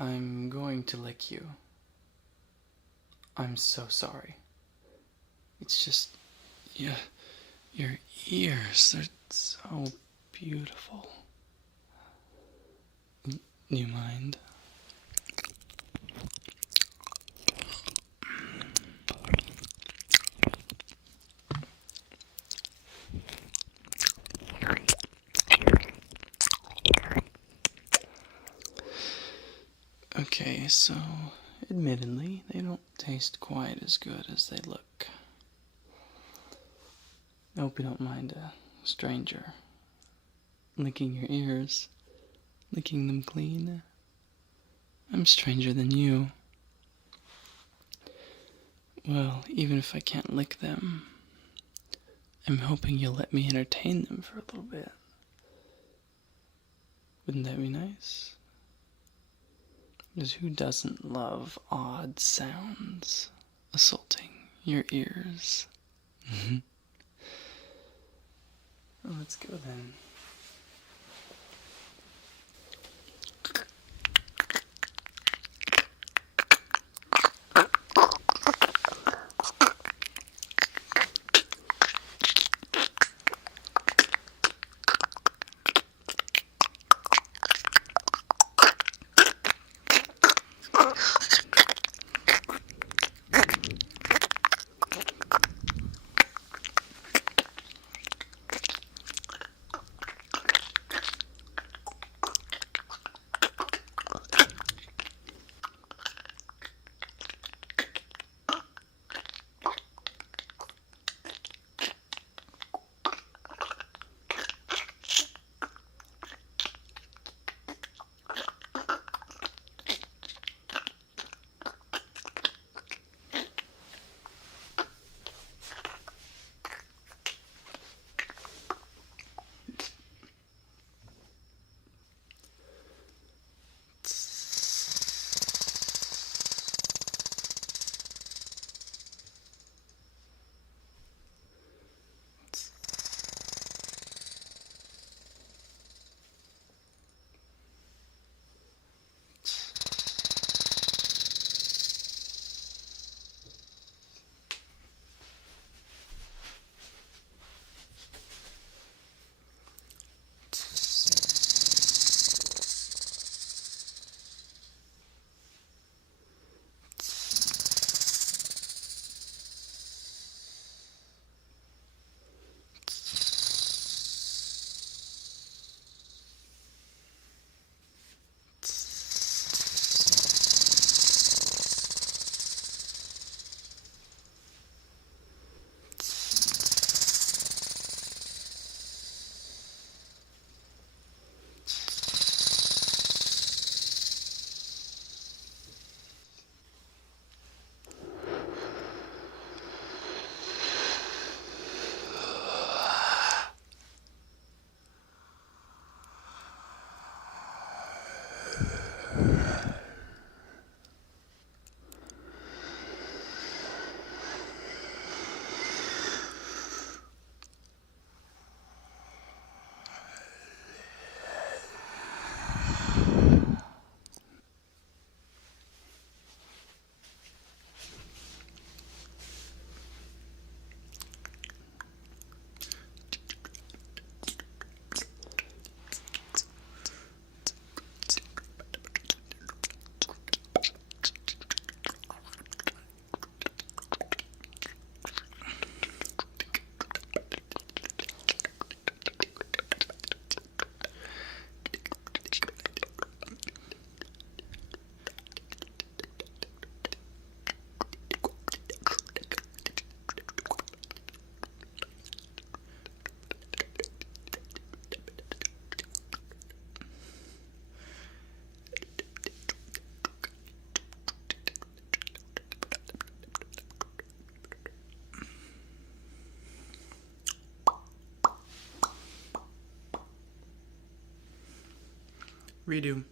I'm going to lick you. I'm so sorry. It's just, yeah, your ears, they're so beautiful. Do you mind? Okay, so admittedly, they don't taste quite as good as they look. I hope you don't mind a stranger licking your ears, licking them clean. I'm stranger than you. Well, even if I can't lick them, I'm hoping you'll let me entertain them for a little bit. Wouldn't that be nice? Because who doesn't love odd sounds assaulting your ears? Well, let's go then. Redo.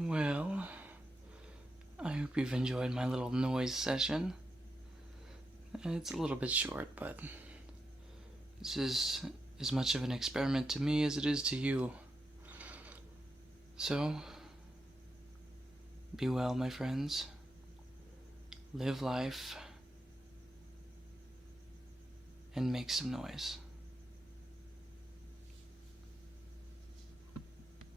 Well, I hope you've enjoyed my little noise session. It's a little bit short, but this is as much of an experiment to me as it is to you. So, be well, my friends. Live life and make some noise.